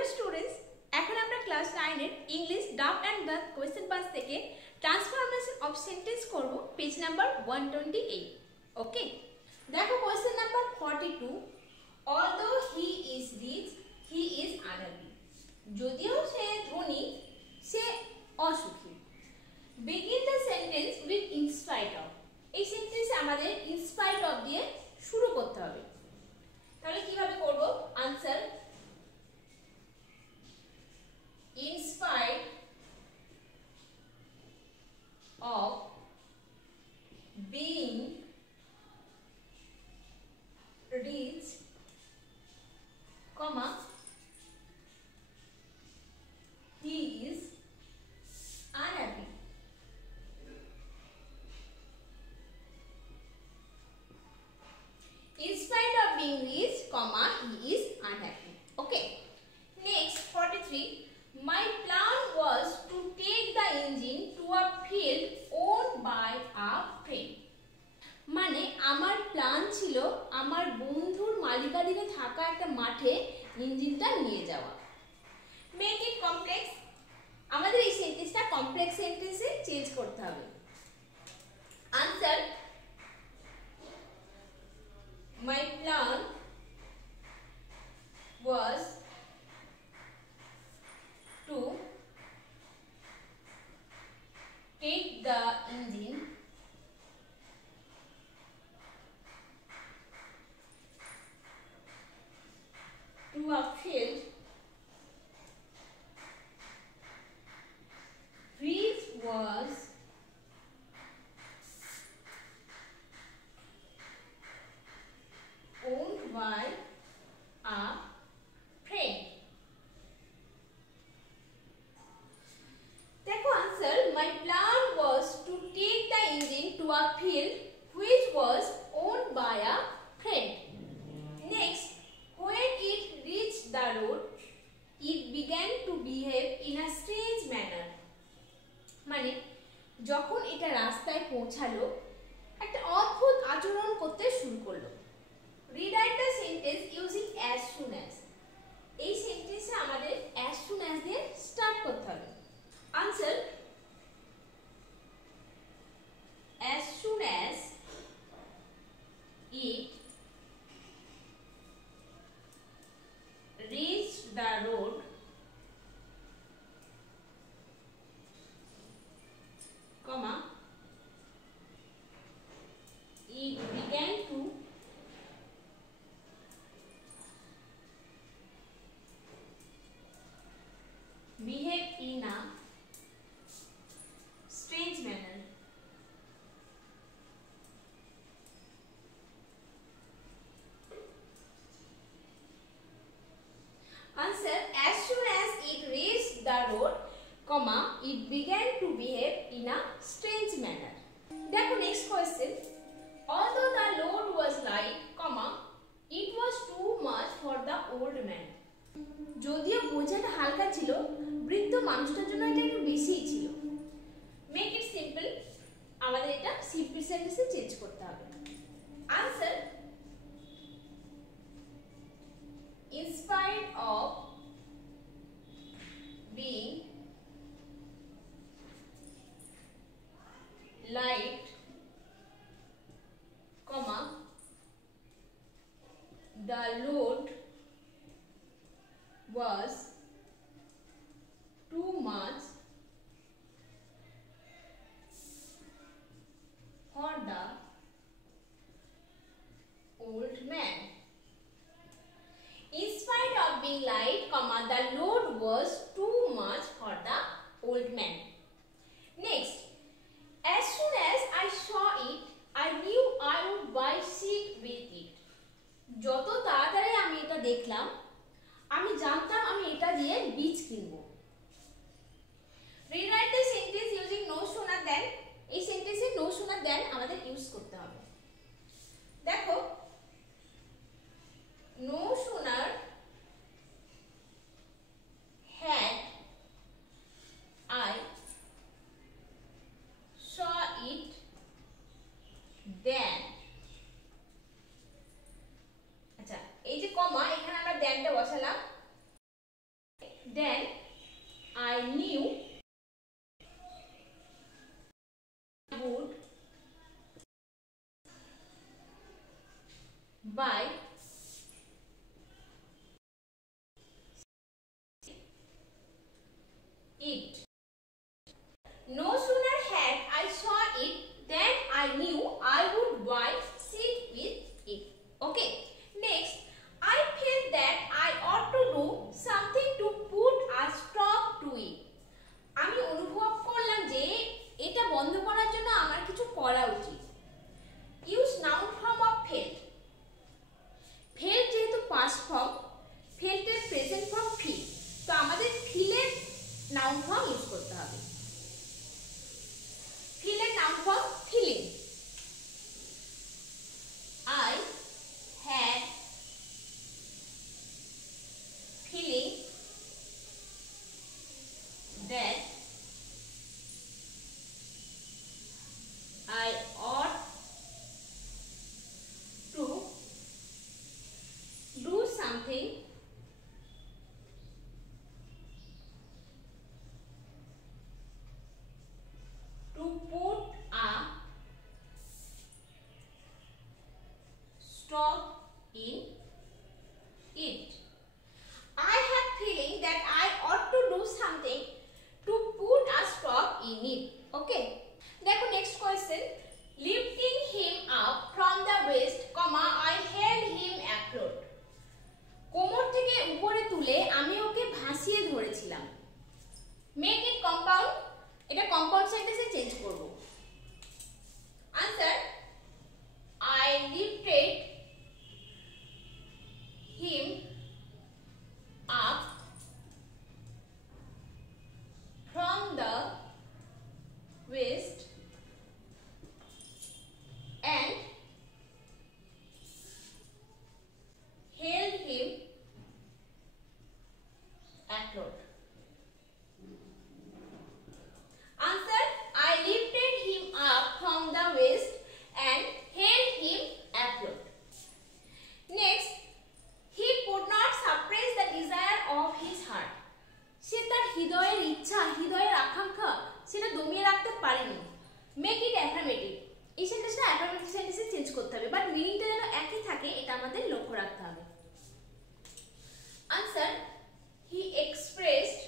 Hello students, এখন আমরা class 9 এর English duff and Dutt question পাস থেকে ট্রান্সফরমেশন অফ সেন্টেন্স করব পেজ নাম্বার 128। ওকে, দেখো question number 42। Although he is rich he is unhappy. যদিও সে ধনী সে অসুখী। Begin the sentence with in spite of. এই সেন্টেন্সে আমাদের ইন স্পাইট অফ দিয়ে শুরু করতে হবে। তাহলে কিভাবে করব? Answer in spite of being rich, comma, he is unhappy. In spite of being rich, comma, he is unhappy. Okay. Next, 43. My plan was to take the engine to a field owned by a friend. মানে আমার প্ল্যান ছিল আমার বন্ধুর মালিকানাধীনে থাকা একটা মাঠে ইঞ্জিনটা নিয়ে যাওয়া। Make it complex. আমাদের এই সেন্টেন্সটা কমপ্লেক্স সেন্টেন্সে চেঞ্জ করতে হবে। Answer my plan was to take the engine to a field which was owned by a friend. দেখো answer my plan was to take the engine to a field which was owned by a friend. Next, when it reached the road it began to behave in a strange manner. মানে যখন এটা রাস্তায় পৌঁছালো একটা অদ্ভুত আচরণ করতে শুরু করলো। Rewrite the sentence using as soon as। এই সেন্টেন্সে আমাদের as soon as দিয়ে স্টার্ট করতে হবে। Answer as soon as it reached the road comma it began to behave in a strange manner. Answer as soon as it reached the road, comma it began to behave in a strange manner. দেখো next question. Although the load was light, comma it was too much for the old man. যদিও বোঝাটা হালকা ছিল বৃদ্ধ মানুষটার জন্য এটা একটু বেশিই ছিল। Make it simple. আমাদের এটা সিম্পল সেন্টেন্সে চেঞ্জ করতে হবে। Answer in spite of being light, comma the load was too much for the old man. In spite of being light, comma the load was too much for the old man. Next, as soon as I saw it, I knew I would buy seed with it. যত তাড়াতাড়ি আমি এটা দেখলাম আমি জানতাম আমি এটা দিয়ে বীজ কিনবো। Rewrite the sentence using no sooner than. এই সেন্টেন্সে নো সুনার দেন আমাদের ইউজ করতে হবে। দেখো no sooner had I saw it than, আচ্ছা এই যে কমা এখানে আমরা দ্যানটা বসালাম then I knew I would buy it. No sooner had I saw it than I knew I would buy sit with it. Okay. Next, I felt that I ought to do something to put a stop to it. আমি অনুভব করলাম যে এটা বন্ধ করার জন্য আমার কিছু করা উচিত। Use noun form of felt. Felt যেহেতু past form, felt এর present form feel. তো আমাদের feel এর noun form ইউজ করতে হবে। Feel এর noun form feeling. I had feeling that I ought to do something to put a stop in it. I have feeling that I ought to do something to put a stop in it. Okay. Now next question. Lifting him up from the waist, I held him afloat. কোমর থেকে উপরে তুলে আমি ওকে ভাসিয়ে ধরেছিলাম। Make it compound. এটা compound sentence এ চেঞ্জ করব। Answer. I lifted him up from the waist and held him afloat. Answer. I lifted him up from the waist and held him afloat. Next, he could not suppress the desire of his heart. সে তার হৃদয়ের ইচ্ছা, হৃদয়ের আকাঙ্ক্ষা সেটা দমিয়ে রাখতে পারেনি। Make it affirmative. এই সেন্টেন্সটা affirmative সেন্টেন্সে চেঞ্জ করতে হবে, বাট মিনিংটা যেন একই থাকে এটা আমাদের লক্ষ্য রাখতে হবে। Answer. He expressed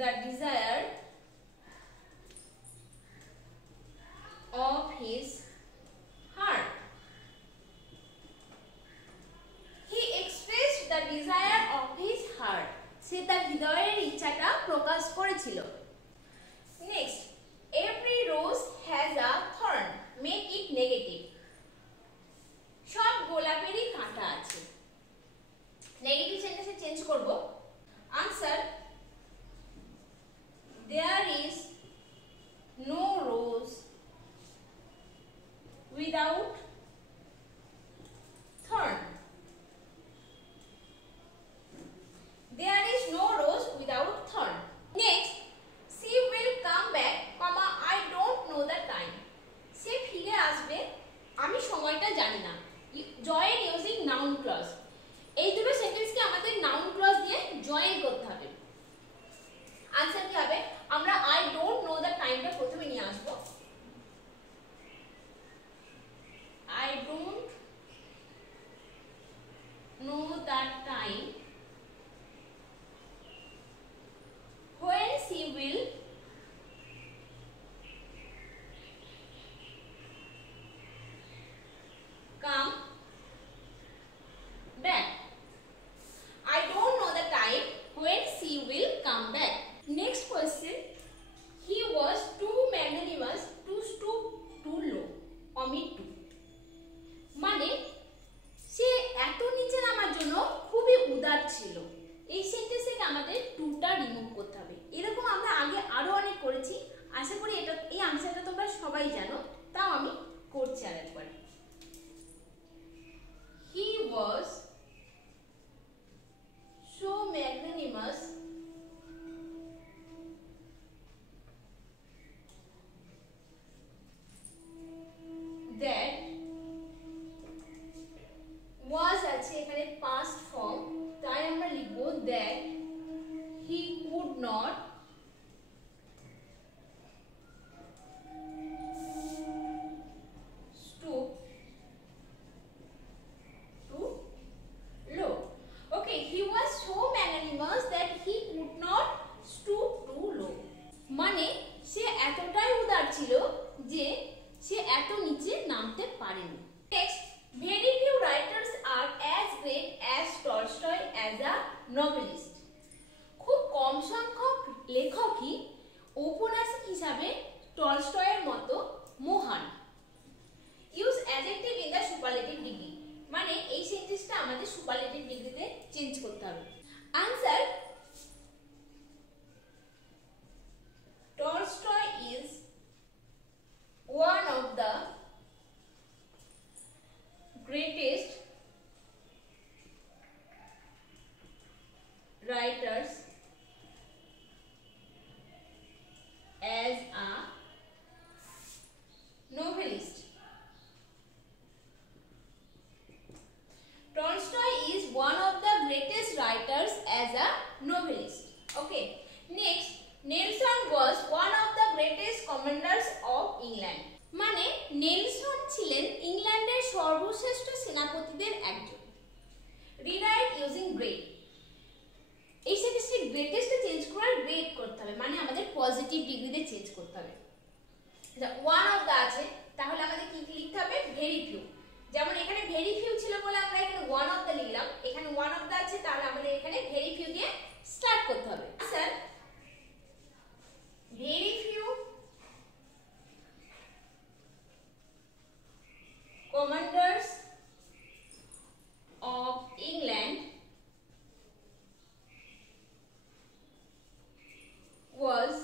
the desire of his heart. He expressed the desire of his heart. সে তার হৃদয়ের ইচ্ছাটা প্রকাশ করেছিল। Next, every rose has a thorn. Make it negative. সব গোলাপেরই কাঁটা আছে। নেগেটিভ সেন্টেন্সে চেঞ্জ করব। Answer. There is no rose without thorn. There is no rose without thorn. Next, she will come back, I don't know the time. সে ফিরে আসবে, আমি সময়টা জানি না। Join using noun clause. এই দুটো সেন্টেন্সকে আমাদের noun clause দিয়ে জয়েন করতে হবে। আনসার কি হবে? আমরা I don't know the timeটা প্রথমে নিয়ে আসব। I don't know the time when she will come back. I don't know the time when she will come back. Next question. He was too magnanimous to stoop too low. Omit to. আছে এখানে past form, তাই আমরা লিখব that he could not stoop to low. Okay, he was so magnanimous that he could not stoop to low. মানে সে এতটাই উদার ছিল যে সে এত নিচে নামতে পারেনি। Next, very few writers are as great as Tolstoy as a novelist. খুব কম সংখ্যক লেখকই ঔপন্যাসিক হিসাবে টলস্টয়ের মতো মহান। Use adjective in the superlative degree, মানে এই সেন্টেন্সটা আমাদের সুপারলেটিভ ডিগ্রিতে চেঞ্জ করতে হবে। Answer, Tolstoy is one of the greatest writers as a novelist. Tolstoy is one of the greatest writers as a novelist. Okay. Next, Nelson was one of the greatest commanders of England. মানে নেলসন ছিলেন ইংল্যান্ডের সর্বশ্রেষ্ঠ সেনাপতিদের একজন। Rewrite using great, এই সেন্টেন্সটি গ্রেটেস্টে চেঞ্জ করে গ্রেট করতে হবে, মানে আমাদের পজিটিভ ডিগ্রিতে চেঞ্জ করতে হবে। ওয়ান অফ দ্য আছে, তাহলে আমাদের কি লিখতে হবে? Very few. যেমন এখানে ভেরি ফিউ ছিল বলে আমরা এখানে ওয়ান অফ দ্য লিখলাম, এখানে ওয়ান অফ দ্য আছে তাহলে আমাদের এখানে ভেরি ফিউ দিয়ে স্টার্ট করতে হবে। Sir, very few commanders of England was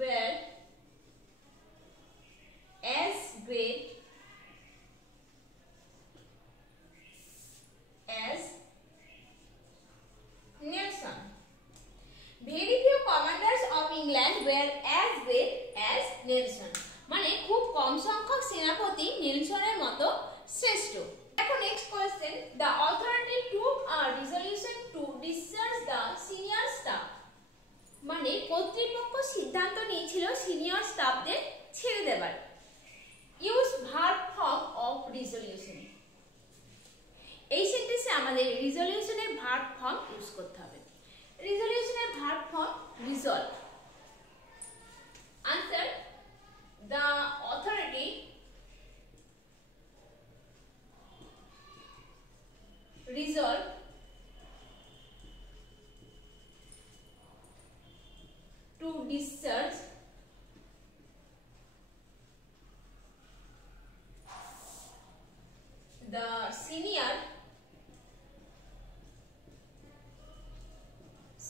were as great as Nelson. Very few commanders of England were as great as Nelson. মানে খুব কম সংখ্যক সেনাপতি নেলসনের মতো শ্রেষ্ঠ। এখন next question, the authority took a resolution to discharge the senior staff. মানে কর্তৃপক্ষ সিদ্ধান্ত নিয়েছিল সিনিয়র স্টাফদের ছেড়ে দেবার। Use verb form of resolution, এই সেন্টেন্সে আমাদের রিজলিউশনের ভার্ব ফর্ম ইউজ করতে হবে। রিজলিউশনের verb form resolve. Answer, the authority resolve to discharge the senior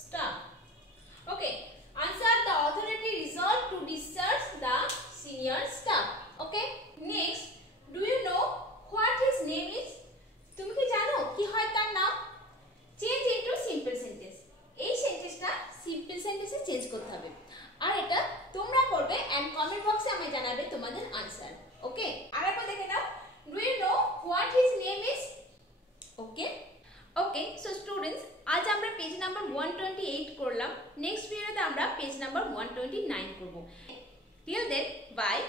staff. Okay, answer, the authority resolved to discharge the senior staff. Okay, next, do you know what his name is? তুমি কি জানো কি হয় তার নাম? Change into simple sentence, এই সেন্টেন্সটা সিম্পল সেন্টেন্সে চেঞ্জ করতে হবে। আর এটা তোমরা করবে এন্ড কমেন্ট বক্সে আমায় জানাবে তোমাদের আনসার। ওকে, আরেকবার দেখে নাও, do you know what his name is? Okay, so students, আজ আমরা পেজ নাম্বার 128 করলাম। নেক্সট ভিডিওতে আমরা পেজ নাম্বার 129 করব। Till then, bye.